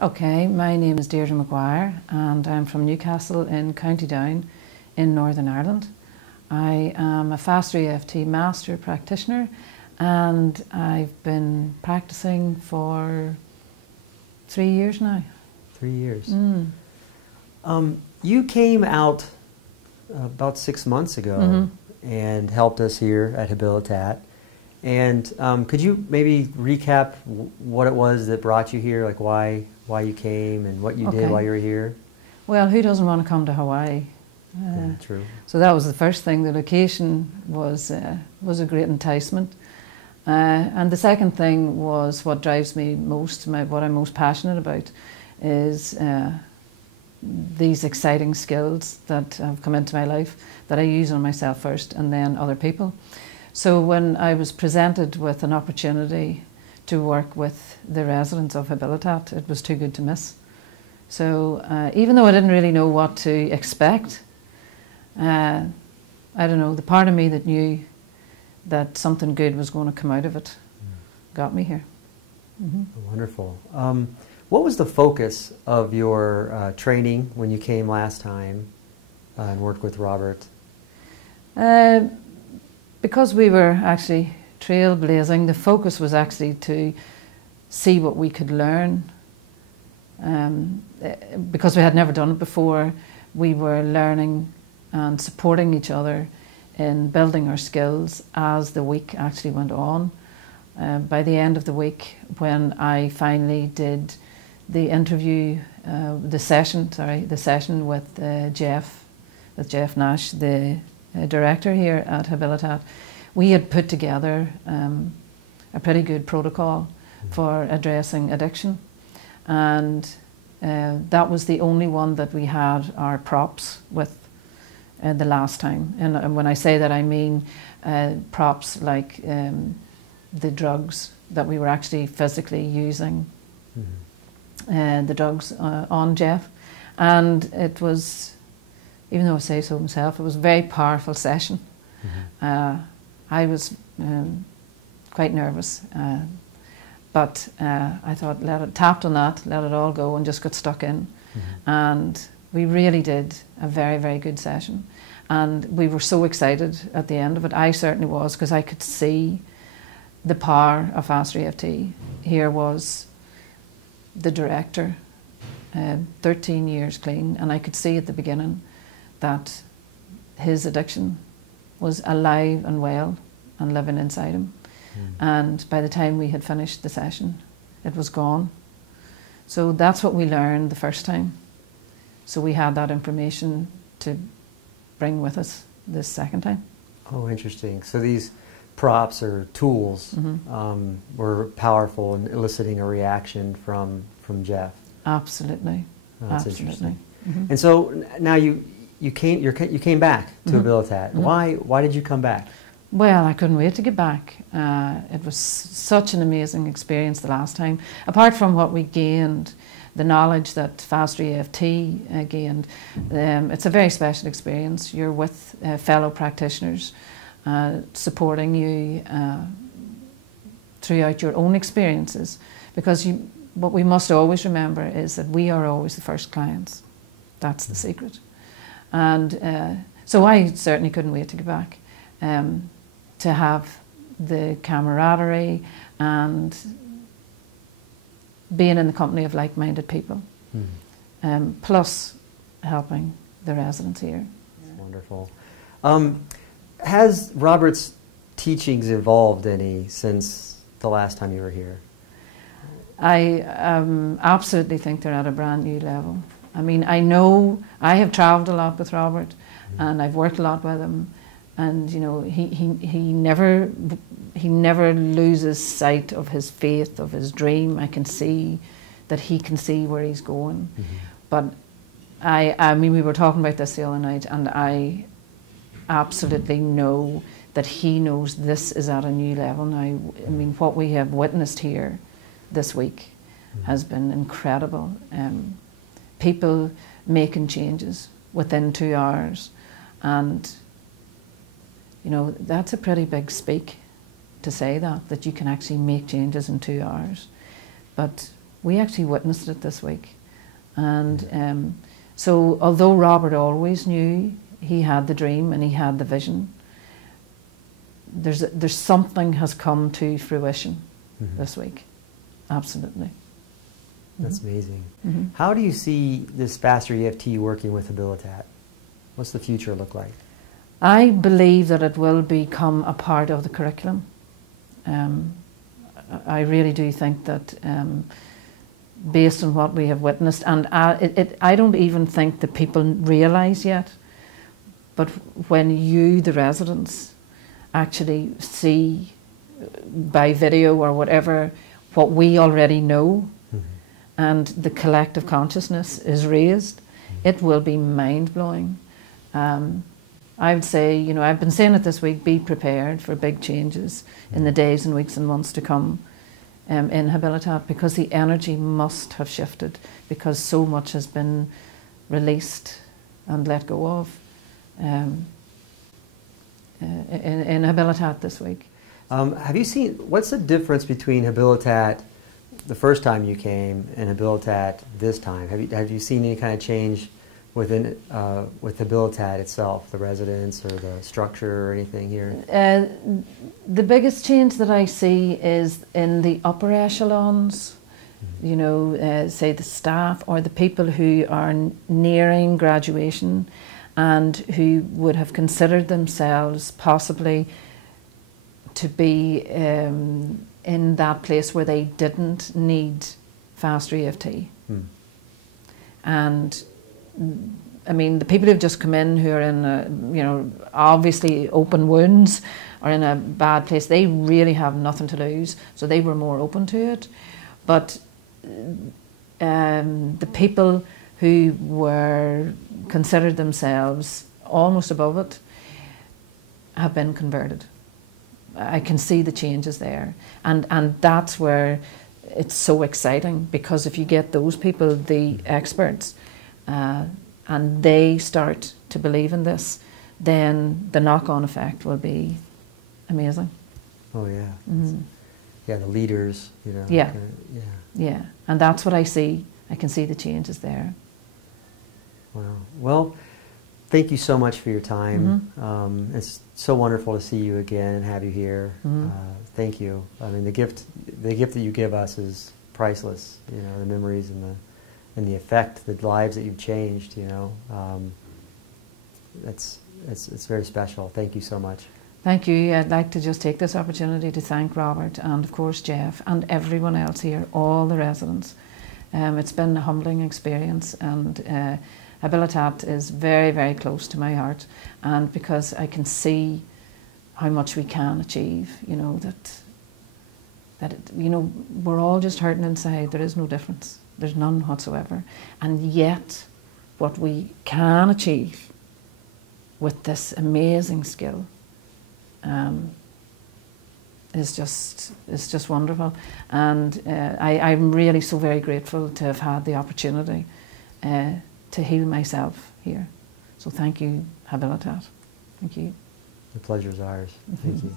Okay, my name is Deirdre Magure and I'm from Newcastle in County Down in Northern Ireland. I am a Faster EFT Master Practitioner and I've been practicing for 3 years now. 3 years. You came out about 6 months ago and helped us here at Habilitat. And could you maybe recap what it was that brought you here, like why you came and what you did while you were here? Well, who doesn't want to come to Hawaii? Yeah, true. So that was the first thing. The location was a great enticement. And the second thing was what drives me most, what I'm most passionate about, is these exciting skills that have come into my life that I use on myself first and then other people. So when I was presented with an opportunity to work with the residents of Habilitat, it was too good to miss. So even though I didn't really know what to expect, I don't know, the part of me that knew that something good was going to come out of it got me here. Wonderful. What was the focus of your training when you came last time and worked with Robert? Because we were actually trailblazing, the focus was actually to see what we could learn. Because we had never done it before, we were learning and supporting each other in building our skills as the week actually went on. By the end of the week, when I finally did the interview, the session with Jeff Nash, the director here at Habilitat, we had put together a pretty good protocol for addressing addiction, and that was the only one that we had our props with the last time. And when I say that, I mean props like the drugs that we were actually physically using, the drugs on Jeff. And it was, even though I say so himself, it was a very powerful session. I was quite nervous, but I thought, tapped on that, let it all go, and just got stuck in. And we really did a very, very good session. And we were so excited at the end of it. I certainly was, because I could see the power of Faster EFT. Here was the director, 13 years clean, and I could see at the beginning that his addiction was alive and well and living inside him. And by the time we had finished the session, it was gone. So that's what we learned the first time. So we had that information to bring with us this second time. Oh, interesting. So these props or tools were powerful in eliciting a reaction from Jeff. Absolutely. Oh, that's absolutely. Interesting. And so now you came back to Habilitat. Why did you come back? Well, I couldn't wait to get back. It was such an amazing experience the last time. Apart from what we gained, the knowledge that Faster EFT gained, it's a very special experience. You're with fellow practitioners supporting you throughout your own experiences, because what we must always remember is that we are always the first clients. That's the secret. And so I certainly couldn't wait to get back, to have the camaraderie and being in the company of like-minded people, plus helping the residents here. That's wonderful. Has Robert's teachings evolved any since the last time you were here? I absolutely think they're at a brand new level. I mean, I know I have travelled a lot with Robert, and I've worked a lot with him, and you know, he never loses sight of his faith, of his dream. I can see that he can see where he's going. But I mean, we were talking about this the other night, and I absolutely know that he knows this is at a new level now. I mean, what we have witnessed here this week has been incredible. People making changes within 2 hours, and you know, that's a pretty big speak to say that you can actually make changes in 2 hours. But we actually witnessed it this week. And so although Robert always knew he had the dream and he had the vision, there's something has come to fruition this week. Absolutely. That's amazing. How do you see this Faster EFT working with Habilitat? What's the future look like? I believe that it will become a part of the curriculum. I really do think that based on what we have witnessed, and I don't even think that people realise yet, but when you, the residents, actually see by video or whatever what we already know, and the collective consciousness is raised, it will be mind-blowing. I would say, you know, I've been saying it this week, be prepared for big changes in the days and weeks and months to come in Habilitat, because the energy must have shifted, because so much has been released and let go of in Habilitat this week. Have you seen, what's the difference between Habilitat the first time you came and Habilitat this time? Have you seen any kind of change within with Habilitat itself, the residents or the structure or anything here? The biggest change that I see is in the upper echelons, you know, say the staff or the people who are nearing graduation and who would have considered themselves possibly to be in that place where they didn't need Faster EFT. And I mean, the people who've just come in who are in, you know, obviously open wounds or in a bad place, they really have nothing to lose, so they were more open to it. But the people who were considered themselves almost above it have been converted. I can see the changes there, and that's where it's so exciting, because if you get those people, the experts, and they start to believe in this, then the knock-on effect will be amazing. Oh yeah, yeah, the leaders, you know. Yeah, yeah, yeah, and that's what I see. I can see the changes there. Wow. Well, thank you so much for your time. It's so wonderful to see you again and have you here. Thank you. I mean, the gift that you give us is priceless. You know, the memories and the effect, the lives that you've changed. You know, it's very special. Thank you so much. Thank you. I'd like to just take this opportunity to thank Robert and of course Jeff and everyone else here, all the residents. It's been a humbling experience, and Habilitat is very, very close to my heart, and because I can see how much we can achieve, you know, you know, we're all just hurting inside. There is no difference. There's none whatsoever. And yet, what we can achieve with this amazing skill is just wonderful. And I'm really so very grateful to have had the opportunity to heal myself here. So thank you, Habilitat. Thank you. The pleasure is ours. Thank you.